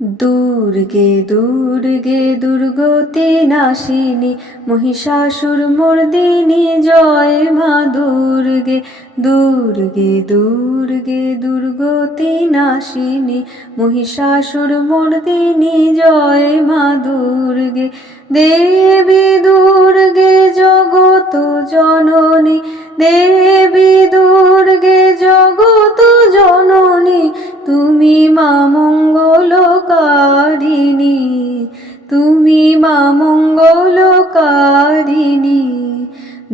দুর্গে দুর্গে দুর্গতি নাশিনী মহিষাসুর মর্দিনী জয় মা দুর্গে। দুর্গে দুর্গে দুর্গতি নাশিনী মহিষাসুর মর্দিনী জয় মা দুর্গে। দেবী দুর্গে জগত জননী, দেবী দুর্গে জগত জননী, তুমি মা মঙ্গলকারিণী, তুমি মা মঙ্গলকারিণী।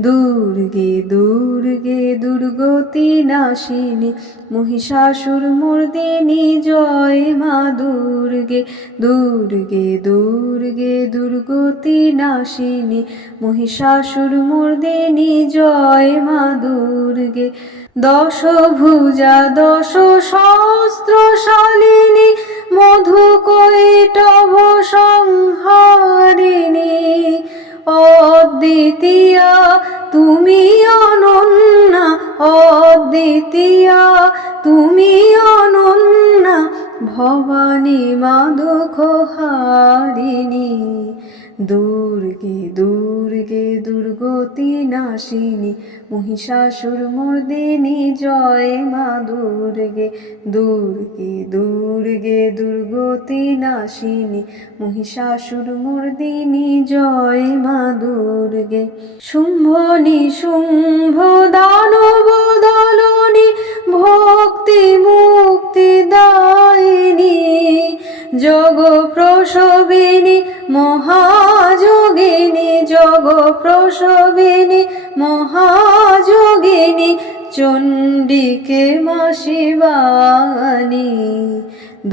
দুর্গে দুর্গে দুর্গতি নাশিনী মহিষাসুর মর্দিনী জয় মা দুর্গে। দুর্গে দুর্গে দুর্গতি নাশিনী মহিষাসুর মর্দিনী জয় মা দুর্গে। দশভুজা দশ সহস্রশালিনী মধুকৈটভ সংহারিণী, অদ্বিতীয়া তুমি অনন্যা, অদ্বিতীয়া তুমি অনন্যা, ভবানী মা দুঃখহারিণী। দুর্গে দুর্গে দুর্গতি নাশিনী মহিষাসুর মর্দিনী জয় মা দুর্গে। দুর্গে দুর্গে দুর্গতি নাশিনী মহিষাসুর মর্দিনী জয় মা দুর্গে। শুম্ভ নিশুম্ভ দানব দলনী ভক্তি মুক্তি দায়িনী, যোগ প্রসবিনী মহাযোগিনী, যোগ প্রসবিনী মহাযোগিনী, চণ্ডিকে মা শিবানী।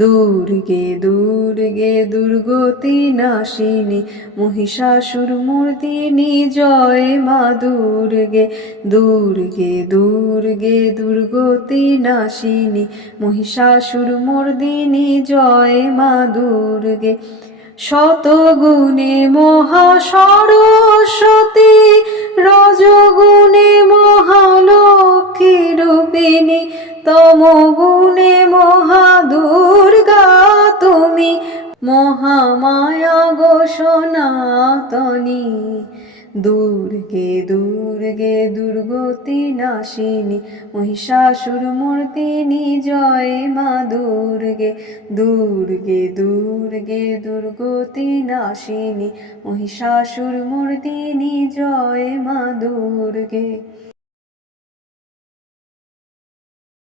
দুর্গে দুর্গে দুর্গতি নাশিনী মহিষাসুর মর্দিনী জয় মা দুর্গে। দুর্গে দুর্গে দুর্গতি নাশিনী মহিষাসুর মর্দিনী জয় মা দুর্গে। শতগুণে মহা সরস্বতী, রজগুণে মহালক্ষ্মী রূপিণী, তমগুণে মহা দুর্গা তুমি, মহামায়া গো সনাতনী। দুর্গে দুর্গে দুর্গতি নাশিনী মহিষাসুর মর্দিনী জয় মা দুর্গে। দুর্গে দুর্গে দুর্গতি নাশিনী মহিষাসুর মর্দিনী জয় মা দুর্গে।